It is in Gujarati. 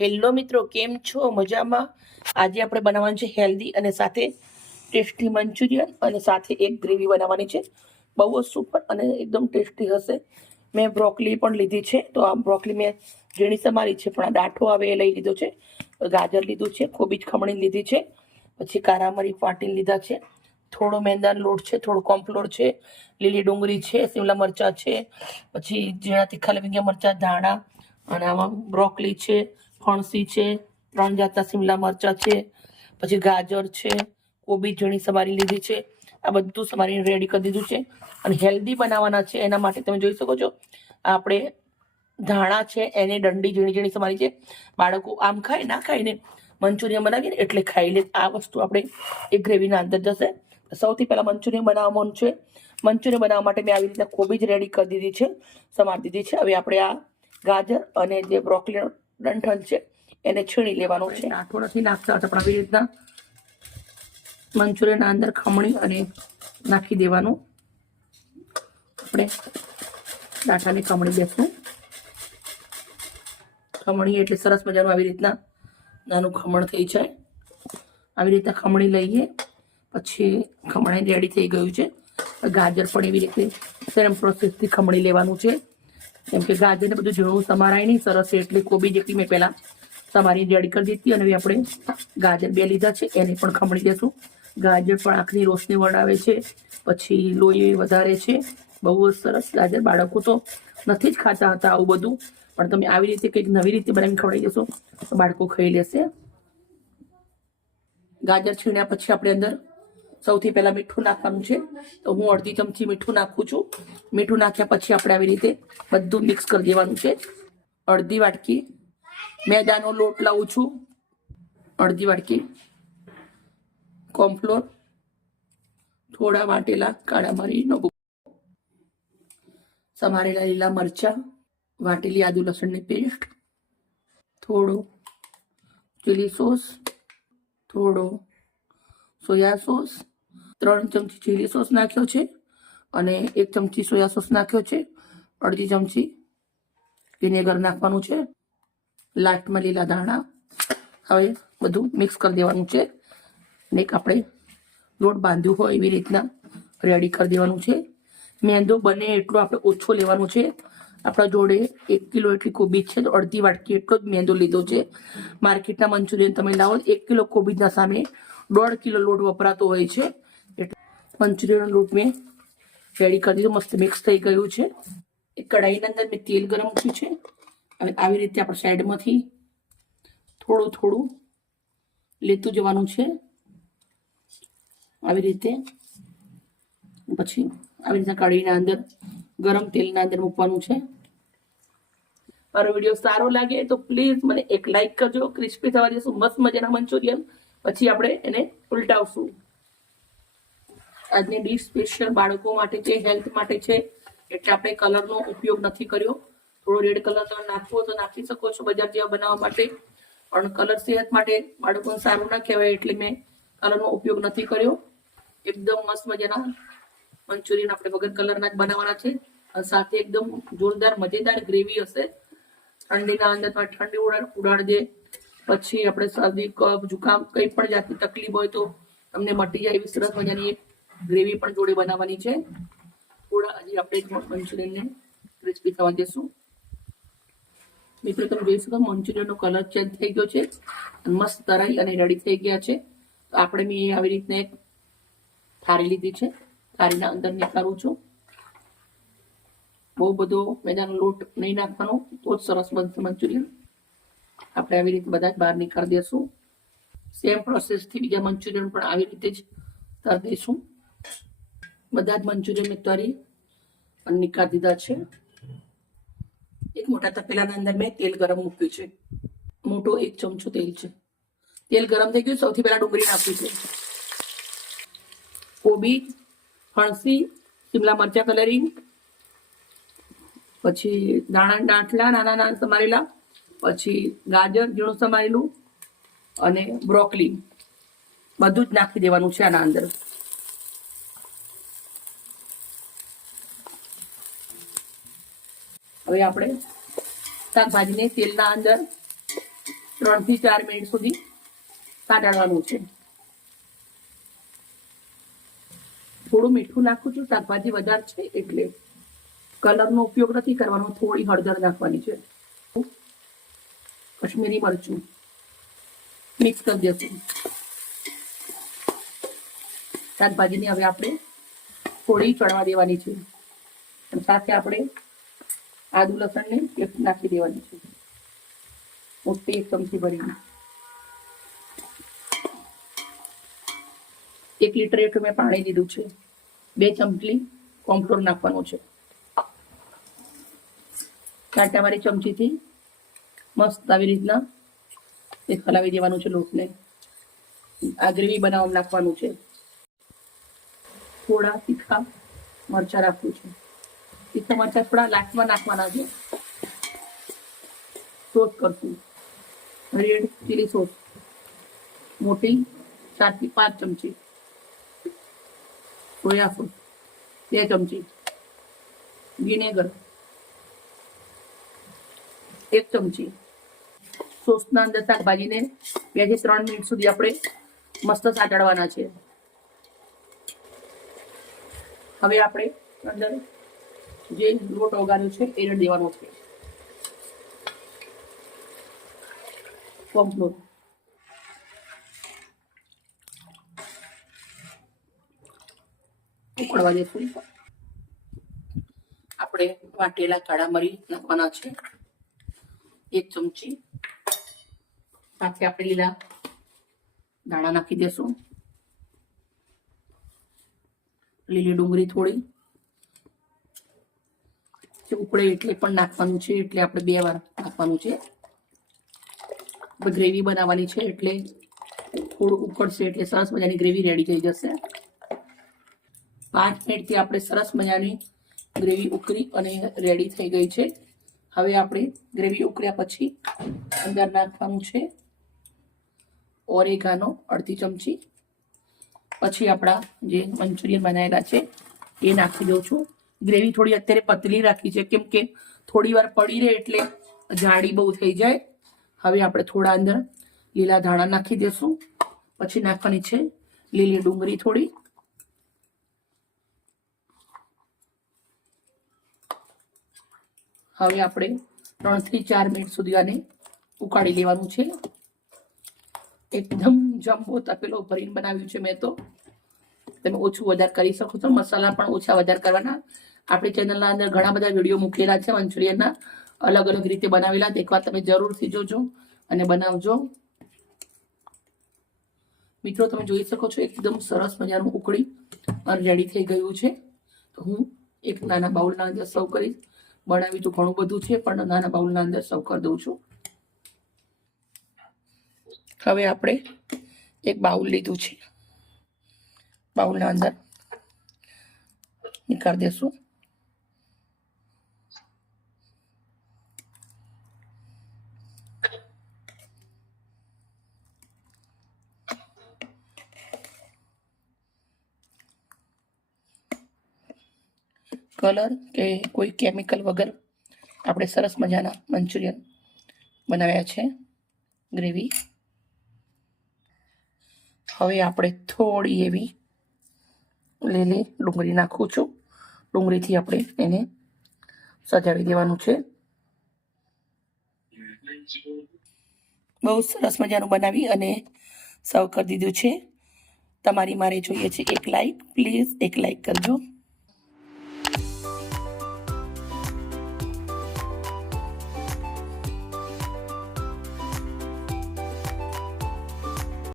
હેલો મિત્રો, કેમ છો? મજામાં? આજે આપણે બનાવવાનું છે હેલ્ધી અને સાથે ટેસ્ટી મંચુરિયન અને સાથે એક ગ્રેવી બનાવવાની છે. બહુ જ સુપર અને એકદમ ટેસ્ટી હશે. મેં બ્રોકલી પણ લીધી છે. તો આ બ્રોકલી મેં ઝીણી સમારી છે, પણ આ ડાંઠો આવે એ લઈ લીધો છે. ગાજર લીધું છે, કોબીજ ખમણી લીધી છે. પછી કારામરી ફાટી લીધા છે. થોડો મેંદાનો લોટ છે, થોડો કોમ્ફ્લોર છે, લીલી ડુંગળી છે, શિમલા મરચાં છે, પછી ઝીણા તીખા લવિંગિયા મરચાં, ધાણા, અને આમાં બ્રોકલી છે. ફણસી છે, ત્રણ જાતના સિમલા મરચાં છે, પછી ગાજર છે, કોબી ઝીણી સમારી લીધી છે. આ બધું સમારીને રેડી કરી દીધું છે. અને હેલ્ધી બનાવવાના છે, એના માટે તમે જોઈ શકો છો, આપણે ધાણા છે, એને દંડી ઝીણી ઝીણી સમારી છે. બાળકો આમ ખાય, ના ખાય ને મંચુરિયન બનાવીએ ને એટલે ખાઈ લે. આ વસ્તુ આપણે એ ગ્રેવીના અંદર જશે. સૌથી પહેલાં મંચુરિયન બનાવવાનું છે. મંચુરિયન બનાવવા માટે મેં આવી રીતના કોબી જ રેડી કરી દીધી છે, સમારી દીધી છે. હવે આપણે આ ગાજર અને જે બ્રોકલી ડંઠલ છે એને છીણી લેવાનું છે. આઠો નથી નાખતા પણ આવી રીતના મંચુરિયનના અંદર ખમણી અને નાખી દેવાનું. આપણે ડાટાને ખમણી દેશું ખમણી એટલે સરસ મજાનું આવી રીતના નાનું ખમણ થઈ જાય. આવી રીતના ખમણી લઈએ પછી ખમણાઈ રેડી થઈ ગયું છે. ગાજર પણ એવી રીતે સેમ પ્રોસેસથી ખમણી લેવાનું છે. કેમ કે ગાજરને બધું ઝીણું સમારાય નહીં, સરસ એટલી કોબી જેટલી મેં પહેલાં સમારી રેડી કરી દીધી અને આપણે ગાજર બે લીધા છે, એને પણ ખમણી દેશું. ગાજર પણ આંખની રોશની વડાવે છે, પછી લોહી વધારે છે. બહુ જ સરસ ગાજર, બાળકો તો નથી જ ખાતા હતા આવું બધું. પણ તમે આવી રીતે કંઈક નવી રીતે બનાવીને ખવડાવી દેશો, તો બાળકો ખાઈ લેશે. ગાજર છીણ્યા પછી આપણે અંદર સૌથી પહેલાં મીઠું નાખવાનું છે. તો હું અડધી ચમચી મીઠું નાખું છું. મીઠું નાખ્યા પછી આપણે આવી રીતે બધું મિક્સ કરી દેવાનું છે. અડધી વાટકી મેદાનો લોટ લાવું છું. અડધી વાટકી કોમ્ફ્લોર થોડા વાટેલા કાળા મરીનો સમારેલા લીલા મરચાં. વાટેલી આદુ લસણની પેસ્ટ. થોડો ચીલી સોસ થોડો સોયા સોસ ત્રણ ચમચી ચીલી સોસ નાખ્યો છે અને એક ચમચી સોયા સોસ નાખ્યો છે. અડધી ચમચી વિનેગર નાખવાનું છે. લાસ્ટમાં લીલા દાણા હવે બધું મિક્સ કરી દેવાનું છે. ને આપણે લોટ બાંધ્યું હોય એવી રીતના રેડી કરી દેવાનું છે. મેંદો બને એટલો આપણે ઓછો લેવાનો છે. આપણા જોડે એક કિલો એટલી કોબીજ છે. તો અડધી વાટકી એટલો જ મેંદો લીધો છે. માર્કેટના મંચુરિયન તમે લાવો એક કિલો કોબીજના સામે દોઢ કિલો લોટ વપરાતો હોય છે. એટલે મંચુરિયનનો લોટ મેં રેડી કરી દીધો. મસ્ત મિક્સ થઈ ગયું છે. એક કઢાઈની અંદર મેં તેલ ગરમ મૂક્યું છે. અને આવી રીતે આપણે સાઈડમાંથી થોડું થોડું લેતું જવાનું છે. આવી રીતે પછી આવી રીતના કઢાઈના અંદર ગરમ તેલના અંદર મૂકવાનું છે. મારો વીડિયો સારો લાગે તો પ્લીઝ મને એક લાઈક કરજો. ક્રિસ્પી થવા દેશું. મસ્ત મજાના મંચુરિયન. પછી આપણે એને ઉલટાવશું. આજની ડીશ સ્પેશિયલ બાળકો માટે છે, હેલ્થ માટે છે, એટલે આપણે કલરનો ઉપયોગ નથી કર્યો. થોડો રેડ કલર તમે નાખવો તો નાખી શકો છો બજાર જેવા બનાવવા માટે. પણ કલર સેહત માટે બાળકોને સારું ના કહેવાય એટલે મેં કલરનો ઉપયોગ નથી કર્યો. એકદમ મસ્ત મજાના મંચુરિયન આપણે વગર કલરના જ બનાવવાના છે. સાથે એકદમ જોરદાર મજેદાર ગ્રેવી હશે. ઠંડીના અંદર ઠંડી ઉડાડ ઉડાડ દે પછી આપણે શરદી, કફ, જુકામ કંઈ પણ જાતની તકલીફ હોય તો તમને મટી જાય એવી સરસ મજાની ગ્રેવી પણ જોડે બનાવવાની છે. થોડા હજી આપણે મંચુરિયનને ક્રિસ્પી થવા દેશું. મિત્રો, તમે જોઈ શકો મંચુરિયનનો કલર ચેન્જ થઈ ગયો છે. મસ્ત તરાઈ અને રેડી થઈ ગયા છે. તો આપણે મેં આવી રીતને થાળી લીધી છે. થાળીના અંદર નીકાળું છું. બહુ બધો મેદાનો લોટ નહીં નાખવાનો, તો જ સરસ બનશે મંચુરિયન. આપણે આવી રીતે બધા જ બહાર નીકાળી દઈશું સેમ પ્રોસેસથી બીજા મંચુરિયન પણ આવી રીતે જ તરી દઈશું. બધા જ મંચુરિયન મેં તરી નીકાળી દીધા છે. એક મોટા તપેલાના અંદર મેં તેલ ગરમ મૂક્યું છે. મોટો એક ચમચો તેલ છે. તેલ ગરમ થઈ ગયું, સૌથી પહેલા ડુંગળી નાખવી છે. કોબી ફણસી શિમલા મરચા કલરિંગ પછી દાણા ડાંઠલા નાના નાના સમારેલા, પછી ગાજર, ઝીણું સમારેલું અને બ્રોકલી. બધું જ નાખી દેવાનું છે આના અંદર. હવે આપણે શાકભાજીને તેલના અંદર ત્રણથી ચાર મિનિટ સુધી કાઢાડવાનું છે. થોડું મીઠું નાખું છું, શાકભાજી વધારે છે એટલે કલરનો ઉપયોગ નથી કરવાનો, થોડી હળદર નાખવાની છે. કશ્મીરી મરચું મિક્સ કરી દેશું. શાકભાજીને હવે આપણે થોડી ચડવા દેવાની છે. સાથે આપણે આદુ લસણની પેસ્ટ નાખી દેવાની છે. મોટી એક ચમચી ભરીને. એક લીટર એટલું મેં પાણી દીધું છે. બે ચમચી કોમ્ફ્લોર નાખવાનું છે. કાંટાવાળી ચમચીથી મસ્ત આવી રીતના એ હલાવી દેવાનું છે લોટને. આ ગ્રેવી બનાવવા નાખવાનું છે. થોડા તીખા મરચા રાખવું છે. તીખા મરચા થોડા લાસ્ટમાં નાખવાના છે. સોસ કરશું. રેડ ચીલી સોસ મોટી ચારથી પાંચ ચમચી. Soya sauce. બે ચમચી. વિનેગર. એક ચમચી. સોસના અંદર શાકભાજીને બેથી ત્રણ મિનિટ સુધી આપણે મસ્ત સાટાડવાના છે. હવે આપણે અંદર જે લોટ ઓગાળ્યો છે, એને દેવાનો છે. કોમ્ફ્લોર ઉકળવા દેશું. આપણે વાટેલા કાળા મરી નાખવાના છે. એક ચમચી. સાથે આપણે લીલા દાણા નાખી દેશું. લીલી ડુંગળી થોડી. ઉકળે એટલે પણ નાખવાનું છે, એટલે આપણે બે વાર નાખવાનું છે. ગ્રેવી બનાવવાની છે, એટલે થોડું ઉકળશે એટલે સરસ મજાની ગ્રેવી રેડી થઈ જશે. પાંચ મિનિટથી આપણે સરસ મજાની ગ્રેવી ઉકળી અને રેડી થઈ ગઈ છે. હવે આપણે ગ્રેવી ઉકળ્યા પછી અંદર નાખવાનું છે ઓરેગાનો અડધી ચમચી. પછી આપણા જે મંચુરિયન બનાવેલા છે, એ નાખી દઉં છું. ગ્રેવી થોડી અત્યારે પતલી રાખી છે, કેમ કે થોડી વાર પડી રહે એટલે જાડી બહુ થઈ જાય. હવે આપણે થોડા અંદર લીલા ધાણા નાખી દેશું. પછી નાખવાની છે લીલી ડુંગળી થોડી. હવે આપણે ત્રણથી ચાર મિનિટ સુધી આને ઉકાળી લેવાનું છે. એકદમ જમ્બો તપેલો ભરીને બનાવ્યું છે મેં તો. તમે ઓછું વધારે કરી શકો છો. મસાલા પણ ઓછા વધારે કરવાના. આપણી ચેનલના અંદર ઘણા બધા વીડિયો મૂકેલા છે મંચુરિયનના. અલગ અલગ રીતે બનાવેલા એકવાર તમે જરૂરથી જોજો અને બનાવજો. મિત્રો, તમે જોઈ શકો છો, એકદમ સરસ મજાનું ઉકળી અને રેડી થઈ ગયું છે. તો હું એક નાના બાઉલના અંદર સર્વ કરીશ. બનાવી તો ઘણું બધું છે, પણ નાના બાઉલના અંદર સર્વ કરી દઉં છું. હવે આપણે એક બાઉલ લીધું છે. બાઉલના અંદર. નીકાળી દેશું. કલર કે કોઈ કેમિકલ વગર આપણે સરસ મજાના મંચુરિયન બનાવ્યા છે. ગ્રેવી. હવે આપણે થોડી એવી લીલી ડુંગળી નાખું છું. ડુંગળીથી આપણે એને સજાવી દેવાનું છે. બહુ સરસ મજાનું બનાવી અને સર્વ કરી દીધું છે. તમારી મારે જોઈએ છે એક લાઈક. પ્લીઝ એક લાઈક કરજો.